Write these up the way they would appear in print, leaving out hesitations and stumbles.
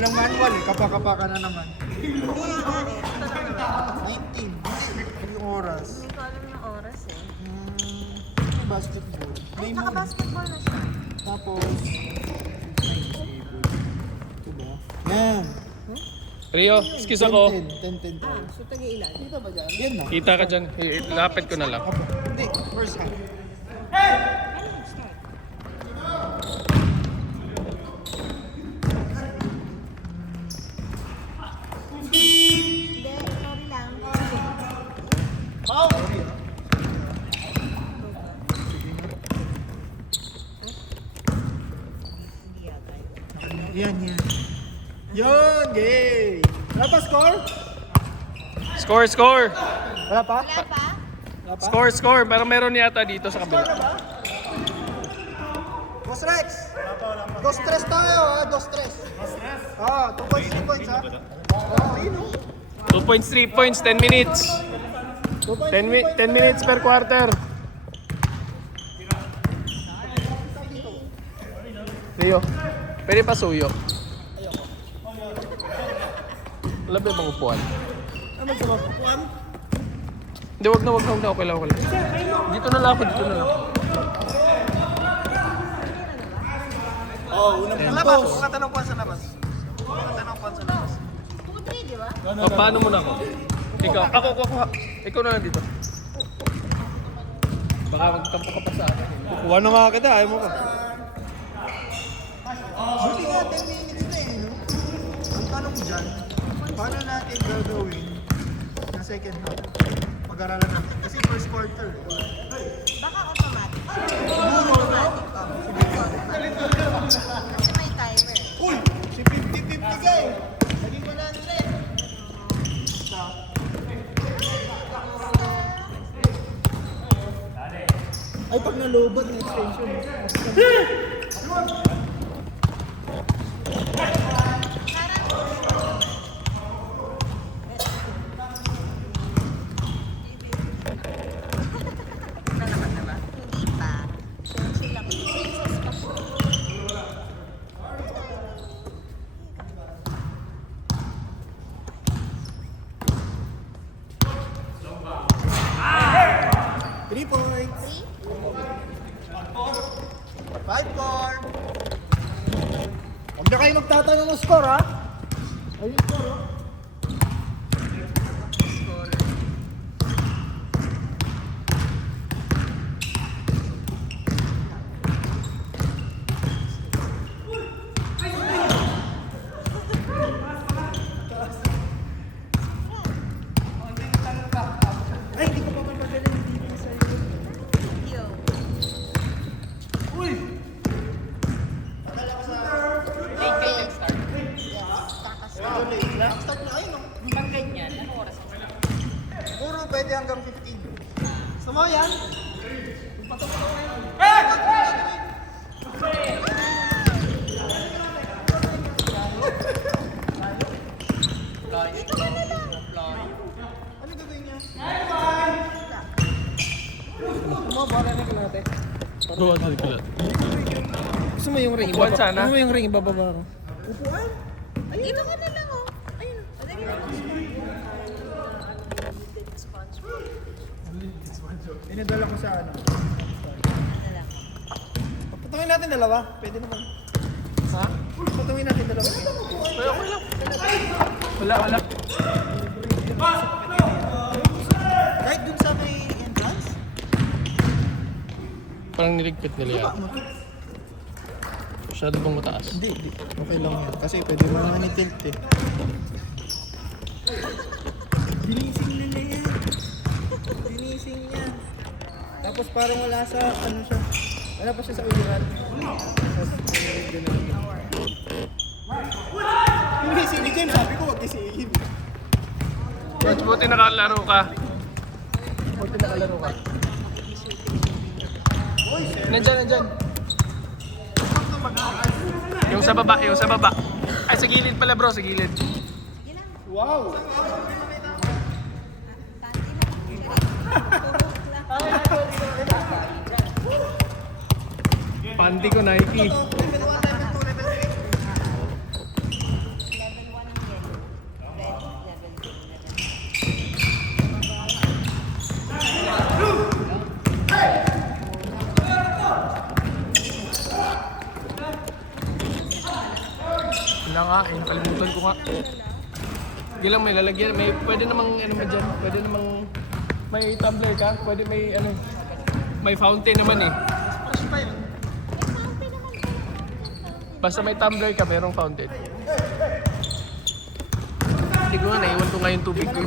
walang manual eh. Kapa-kapa ka na naman. 19. Yung oras. Hindi ko alam yung oras eh. Basketball. Ay, naka-basketball na siya. Tapos, ito ba? Yan. Rio, excuse ako. 10. So, tag-iilan. Kita ba dyan? Yan na. Kita ka dyan. Lapit ko na lang. Apo. Hindi, first half. Hindi, sorry lang. Foul! Hindi yata yun. Yan. Yun, yay! Wala pa score? Score! Wala pa? Wala pa? Wala pa? Score! Parang meron yata dito sa Score na kabila. ba? Boss Rex! 2-3 tayo ha, 2-3. Ah, 2 points, 3 points ha. Oh, ayun o. 2 points, 3 points, 10 minutes. 2 points, 10 minutes per quarter. Rio, pwede pa suyo. Wala ba ibang upuan? Ano sa mga pupuan? Hindi, wag na. Okay lang. Dito na lang ako. Oh, unang puntos. Labas, mga tanong puan sa labas. Kung 3, di ba? Paano mo na ako? Ikaw. Ako. Ikaw na lang dito. Baka magkampo ka pa sa akin. Kuha na nga kita, ayaw mo ka. Buti nga 10 minutes na eh, no? Ang tanong dyan, paano natin gagawin na second half? Pag-aralan natin. Kasi first quarter. Baka automatic. Automatic ka. Kasi may timer. Uy! Si 50-50 ka eh! Naging 100! Stop. Ay, pag nalobot na extension. Hindi pa. Sila ko. Three points. 5-4. Huwag na kayo magtatanong ng score, ha? Ayun score, oh. Ay, hindi ko pa mapadala yung TV sa'yo. Yo. Start na ayun, no? Pag ganyan, ano oras mo? Puro pwede hanggang 15. Gusto mo yan? Dito ka na lang. Ano gagawin niya? Gusto mo, bala na natin. Buwan sa likod. Gusto mo yung ring? Upuan sana. Gusto mo yung ring? Ibababa ko. Upuan? Dito ka na lang, oh. Ayun. Padali na. Inadala ko sa ano. Na lang. Patungin natin dalawa. Pwede naman. Ha? Patungin natin dalawa. Wala. Kahit dun sa may entrance? Parang niligpit nila yan. Masyado bang mataas? Hindi. Okay lang yan. Kasi pwede mga ni-tilt eh. Binising nila yan. Binising yan. Tapos parang wala sa ano siya. Wala pa siya sa uliran. Tapos binising ni James. Sabi ko wag isingin. Coach, buti nakalaro ka. Buti nakalaro ka. Nandyan. Yung sa baba. Ay, sa gilid pala bro, sa gilid. Sige lang. Wow! Panty ko Nike. Level 1, level 2, level 3. nga eh, kalimutan ko nga. Hindi lang may lalagyan, may pwede namang ano mo dyan, pwede namang may tumbler ka, pwede may ano, may fountain naman eh. Fresh pa yun. Basta may tumbler ka, mayroong fountain. Hindi ko nga, naiwan ko nga yung tubig ko.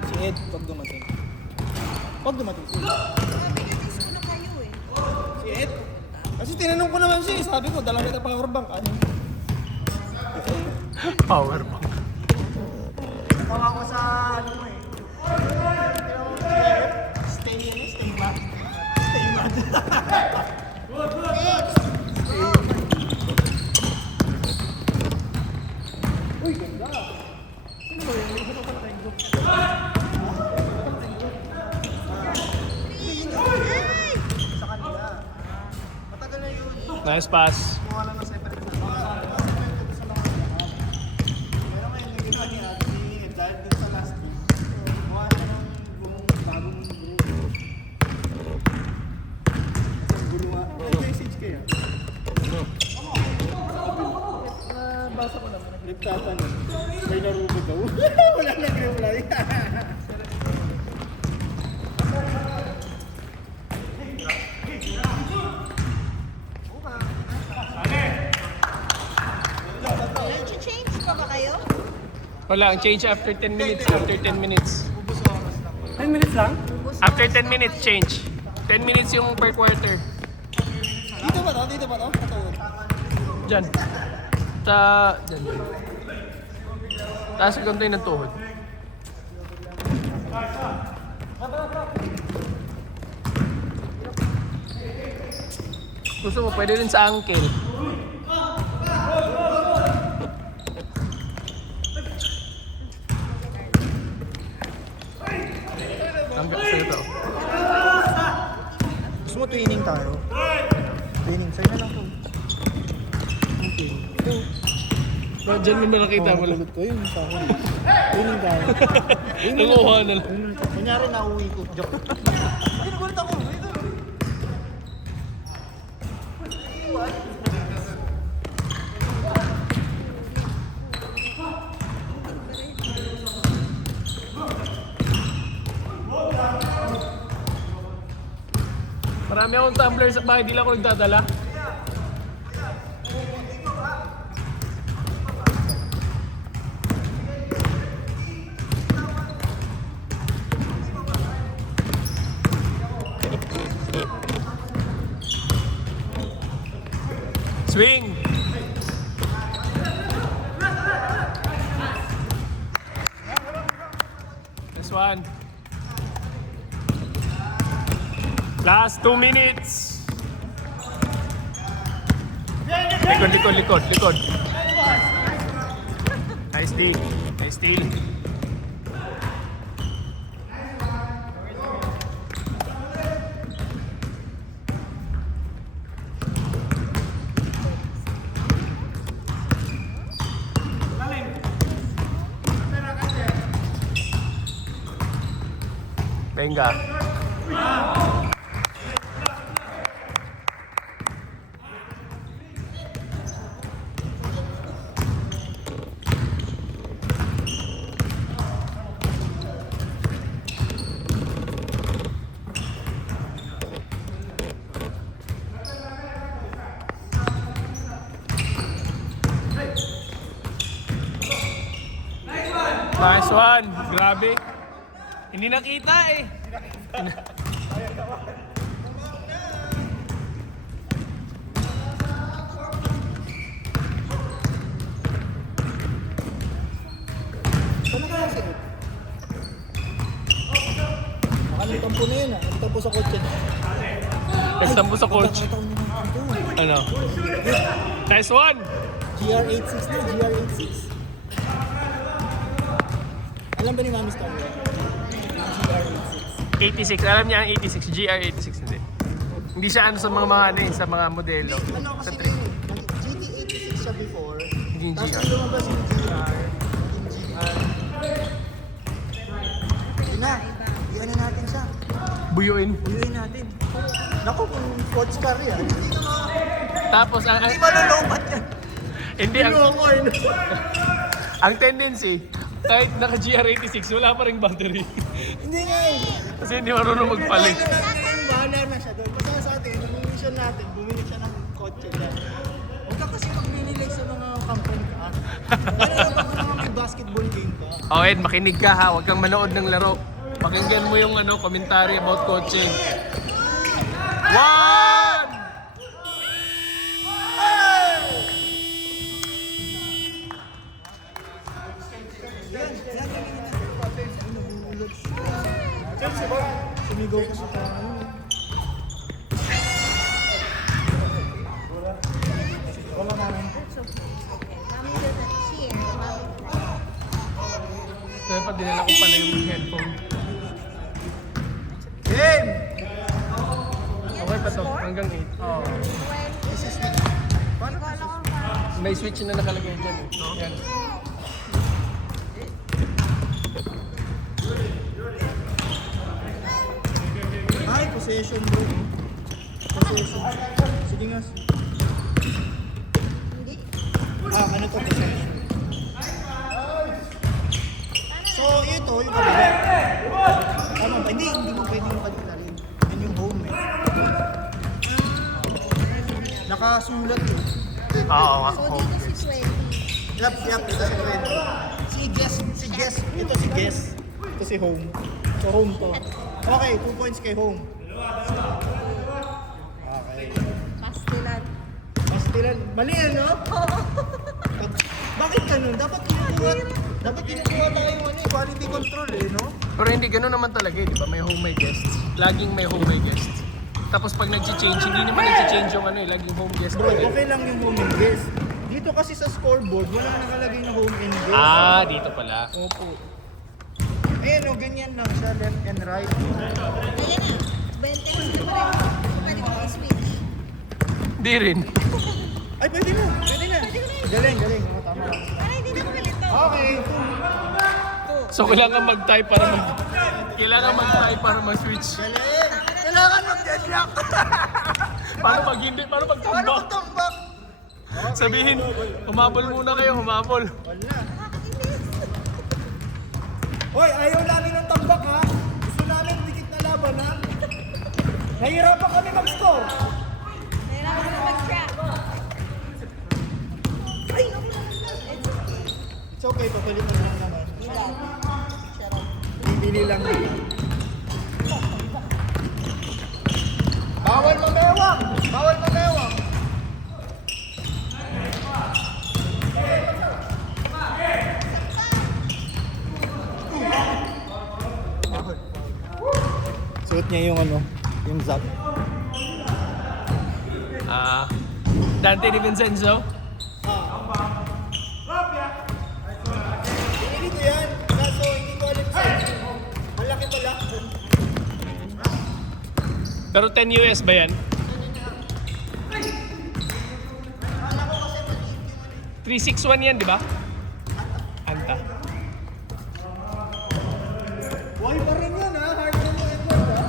Si Ed, pag dumating. Pag dumating si Ed. Sabi niya, gusto na kayo eh. Si Ed? Kasi tinanong ko naman siya, sabi ko, dalang kita power bank. Ano? Power bank. Tawa ko sa ano mo eh. Stay in, stay back. Stay back. Uy, ganda. Sino ba yun? May isa pa pala kayong group. Sa kanila. Matagal na yun. Nice pass. Kumuha lang ng separate. Pero ngayon, yung ginawa niya, dahil dito sa last week, kumuha siya ng bagong group. Guluwa. Message kaya? Nabasa ko naman. Nagtatanong. May narubo daw. Wala nag-reply. Change pa ba kayo? Wala, ang change after 10 minutes. After 10 minutes. 10 minutes lang? After 10 minutes, change. 10 minutes yung per quarter. Dito ba to? Dito ba to? Ito. Diyan. Diyan. Taas ganito yung ng tuhod. Gusto mo, pwede rin sa ankle. Hanggang sa ito. Gusto mo training tayo? Training, sa'yo na lang to. Diyan mo na nakita mo lang. Tulad ko yun sa akin. Training tayo. Nanguha na lang. Kunyari, nauwi ko. Joke. Ay, nagulat ako. Ito. Marami akong tumbler sa bahay, di lang ako nagdadala. Swing! This one. Last 2 minutes. Likod. Nice D. Nice steal. Venga. Nice one. Grabe. Hindi nakita eh. Saan na kaya si Ed? Nakalimutan po na yun ah. Nakalimutan po sa kotse niya. Nagtampo sa coach. Nakataon niya na ito. Ano? Nice one. GR86 na, GR86. Alam ba ni Mami Star? GR86. 86. Alam niya ang 86. GR86 hindi. Hindi siya ano sa mga ano eh, sa mga modelo. Ano kasi Sa yun eh. GT86 siya before. Naging Tapos GR. ang lumabas yung GR. Naging GR. Yun na. Iyan na natin siya. Buyuin. Buyuin natin. Naku, kung Ford's car yan. Hindi na Tapos, Hindi malulubat yan. hindi ang, ang tendency, kahit naka GR86, wala pa ring battery. Hindi nga eh. Kasi hindi marunong magpalit. Ngayon, bahala na siya doon. Basta sa atin, ang mission natin, bumili siya ng kotse dyan. Huwag ka kasi maglililay sa mga company ka. Lalo na pag mga may basketball game ka. Oh Ed, makinig ka ha, huwag kang manood ng laro. Pakinggan mo yung commentary about coaching. 1! Sumigaw ko sa tao. Wala na rin. Mami doesn't cheer. Mami. Kaya pa dinala ko pala yung headphone. Game! Okay pa to, hanggang 8. Oh. This is the... Paano ka May switch na nakalagay dyan eh. Yan. Ay, possession bro. Possession. Sige nga. Ano to possession? So, ito yung kabila. Tama ba? Hindi mo pwedeng palitalin. Yan yung home eh. Nakasulat eh. Oo, So dito si 20. Yap, ito si Fred. Si Guess. Ito si Guess. Ito si Home. So, Home to. Okay, 2 points kay Home. Okay. Pastilan. Pastilan. Mali no? Bakit ganun? Dapat kinukuha tayo yung quality control eh, no? Pero hindi ganun naman talaga eh, di ba? May home, may guests. Laging may home, may guests. Tapos pag nag-change, hindi naman nag-change yung laging home guest Bro, pa rin. okay lang yung home and guest. Dito kasi sa scoreboard, wala nakalagay na home and guest. Ah, dito pala. Opo. Ayun o, ganyan lang siya, left and right. Ayan na. 20 hindi pa rin. Pwede ko i-switch. Di rin. Ay, pwede na. Galing. Tama lang. Para hindi na malito. Okay. So kailangan mag-type para mag-switch. Galing. Kailangan mag-jack. Paano pag hindi? Paano pag Paano tambak? magtambak? Sabihin, humabol muna kayo, humabol. Wala. Nakakainis. Hoy, ayaw namin ng tambak ha. Gusto namin dikit na laban ha. Nahihirapan kami mag-score. Kailangan ko na mag-track. Ay, no. It's okay, papalitan lang naman. Bibili lang nila. Bawal mamewang! Suot niya yung zap. Dante Di Vincenzo. Pinili ko yan, kaso hindi ko alam size. Malaki pala. Pero 10 US ba yan? 361 yan, di ba? Anta. Why pa rin yun ha? Hard na mo Edward ha?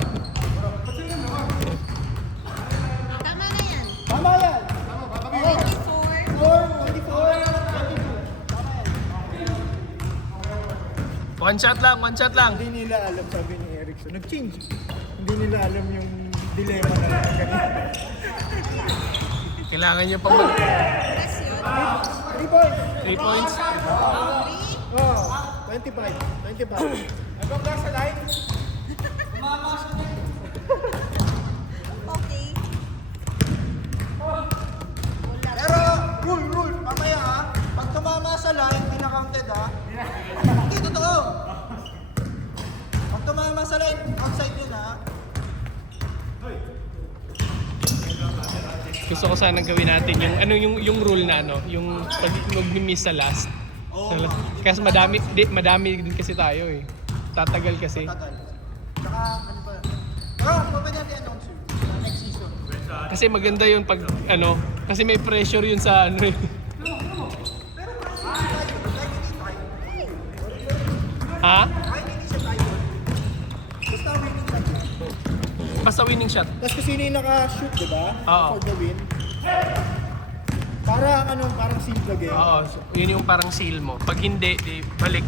Tama na yan. Tama yan! 24. 24. One shot lang. Hindi nila alam, sabi ni Erickson. Nag-change. Hindi nila alam yung dilemma na ganito. Kailangan nyo pa mag... Plus yun. 3 points. 3 points. 3. Oh, 25. Hanggang ka sa line. Okay. Pero, rule. Mamaya ha. Pag tumama sa line, pinakounted ha. Hindi totoo. Pag tumama sa line, outside yun ha. Gusto ko sanang gawin natin yung rule na yung pag mag-miss sa last. Kasi madami din kasi tayo eh. Tatagal kasi. Tagal. Tsaka, ano pa. Pero, pwede natin announce yun. Next season. Kasi maganda yun pag kasi may pressure yun sa eh. Ha? Kahit hindi siya tayo. Basta winning shot. Basta winning shot. Tapos kung sino yung naka-shoot, di ba? Oo. For the win. Parang seal the game. Oo, so, yun yung parang seal mo. Pag hindi, di balik.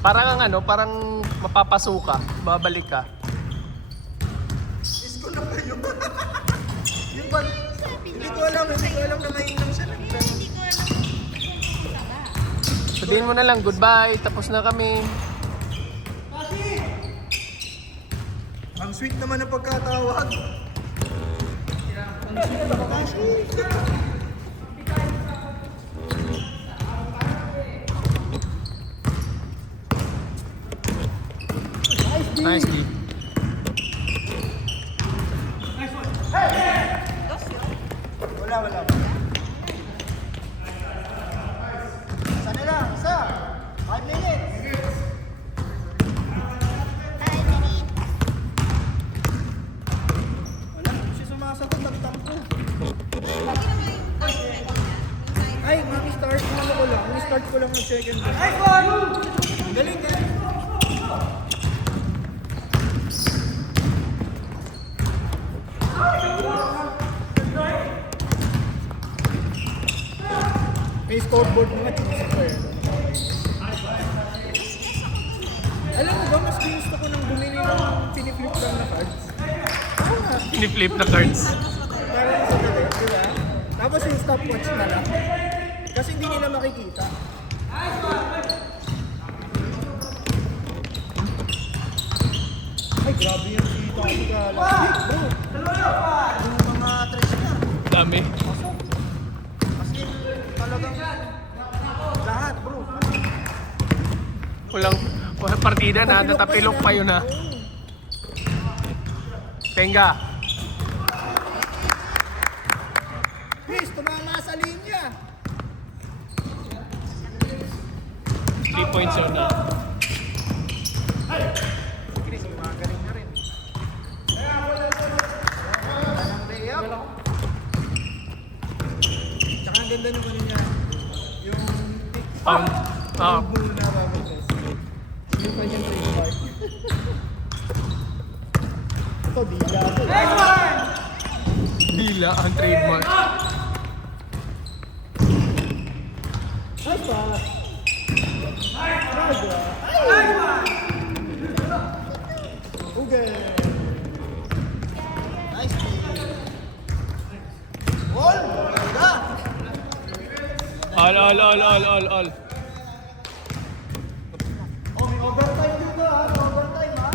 Parang parang mapapasuka, babalik ka. Is ko na ba yun? Yung ba? Hindi ko alam na ngayon lang siya nagtanong. Hindi ko alam kung pupunta ba. Sabihin mo na lang, goodbye, tapos na kami. Ang sweet naman ng pagkatawag. Ang sweet naman Kashi. Nice, D. Wala. Isa na lang, isa. 5 minutes. Wala, hindi siya sumasagot, nagtampo. Ay, mami-start ko lang. Mami-start ko lang ng second. Ay, galing. May scoreboard mga chinisip ko eh. Alam mo ba, mas gusto ko nang bumili ng piniflip lang na cards. Oo nga. Ni-flip na cards. Parang sa gabi, di ba? Tapos yung stopwatch na lang. Kasi hindi nila makikita. Ay, grabe yung kita ko kala. Bro, yung mga tres niya. Dami. Kasi talagang lahat, bro. Walang partida na, tatapilok pa yun ha. Tenga. Chris, tumama sa linya. 3 points yun na. Chris, magaling na rin. Walang layup. Tsaka ang ganda naman niya. Yung Pound. Ah, bull na mamates. Yung kanyang trademark. Ito, dila ito. dila ang trademark. Ay, pa. Raga. Okay. Nice play. All. Raga. All. Oh, may overtime dito ha. May overtime ha.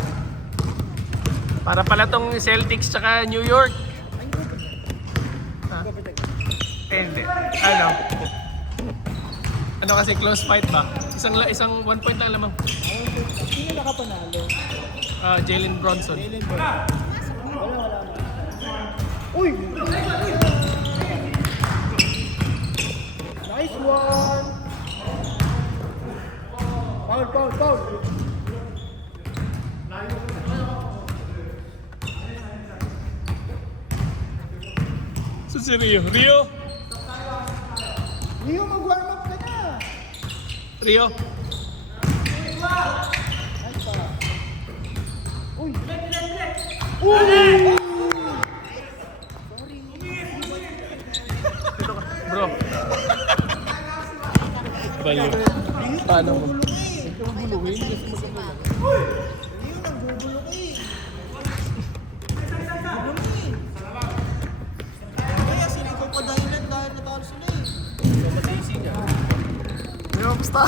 Para pala tong Celtics tsaka New York. Hindi. Ano kasi close fight ba? Isang 1 point lang lamang. Sino nakapanalo? Jalen Bronson. Jalen ba? Wala na. Uy! Nice one! Foul! So si Rio. Rio! Rio, mag-warm up ka na! Rio! Nice pa. Uy! Uy! Bro. Baliw. Paano mo? Ikaw guluhin. Rio, nagbubulok eh. Kaya sila ikaw pa dahilan dahil natalo sila eh. Basta.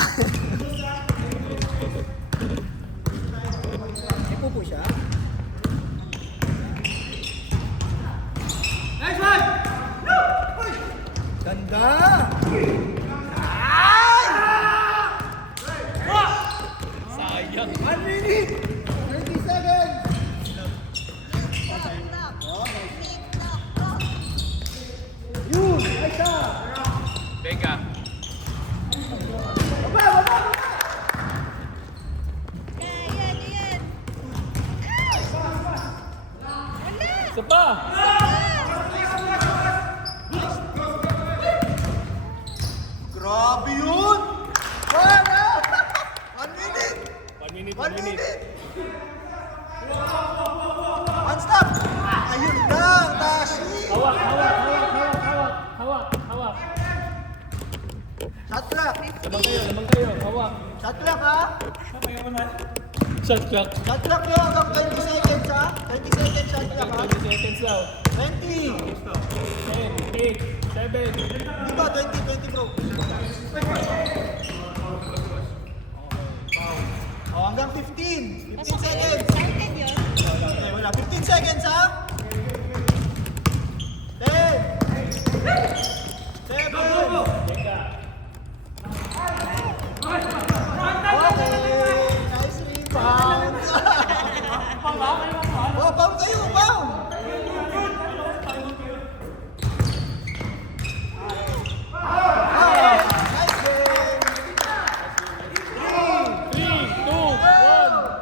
Ipo po siya. Nice one! No! Ganda! Sayang. 1 minute! 30 seconds! Yun! Ay siya! Teka. Baba! Yan. Isa pa. Grabe yun! Para! 1 minute! 1 minute. 1 minute! 1 stop! Ayun lang, Tashi! Hawak, hawak, hawak, hawak, hawak, hawak, hawak. Shot clock! Lamang kayo, hawak. Shot clock, ha? Shot clock. Shot clock yun hanggang 20 seconds, ha? 20 seconds shot clock, ha? 20 seconds daw. 20! 10, 8, 7. Di ba? 20 bro. Oh, hanggang 15. 15 seconds. Started yun. Okay, wala. 15 seconds, ha? 10. 7. Teka. Okay. Nice rebound. Oh, pound kayo, pound. Nice game. 3, 2, 1.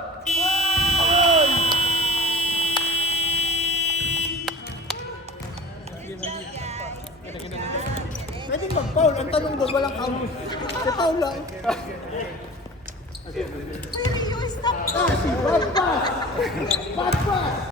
Pwede mag-foul. Ang tanong doon, walang count. Kasi foul lang. Pero you stop. Bad pass! Bad pass!